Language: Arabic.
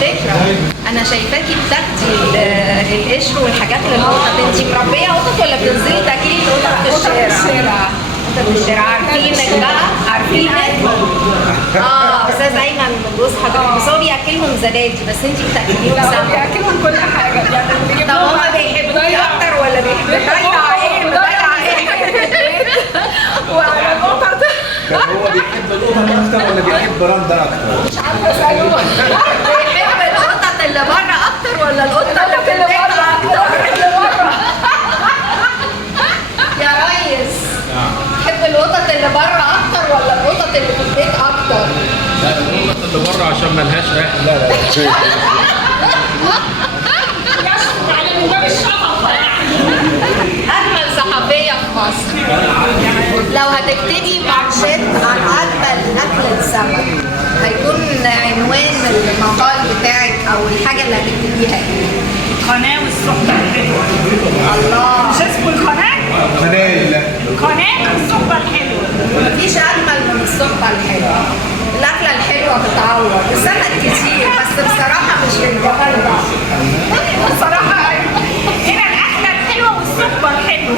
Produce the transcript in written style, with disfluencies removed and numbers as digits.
فكره انا شايفاكي بتاخدي القشر والحاجات للقطط. انت مربيه قطط ولا بتنزلي تاكلي القطط في الشارع؟ قطط في الشارع عارفينك بقى، عارفينك. استاذ ايمن جوز حضرتك بس هو بياكلهم زبادي، بس انت بتاكليهم سمك. بياكلهم كل حاجه يعني. طب هما بيحبوكي اكتر ولا بيحبوا وعلى القطط هو بيحب القطط اكتر ولا بيحب رندا اكتر؟ مش عارفه اسالوه. بيحب القطط اللي بره اكتر ولا القطه اللي في البيت اكتر؟ يا ريس بتحب القطط اللي بره اكتر ولا القطط اللي في البيت اكتر؟ لا القطط اللي بره عشان ملهاش اهل. لا لا يشفق على من باب الشفقه يعني. اجمل صحفيه في مصر. لو هتكتبي مانشيت عن اجمل اكله سمك هيكون عنوان المقال بتاعك او الحاجه اللي هتكتبيها ايه؟ القناه والصحبه الحلوه. الله، مش اسمه القناه؟ قناه. القناه والصحبه الحلوه. مفيش اجمل من الصحبه الحلوه. الاكله الحلوه بتعوض السمك كتير بس بصراحه مش للجمال ده. بصراحه هنا الاكله الحلوه والصحبه الحلوه.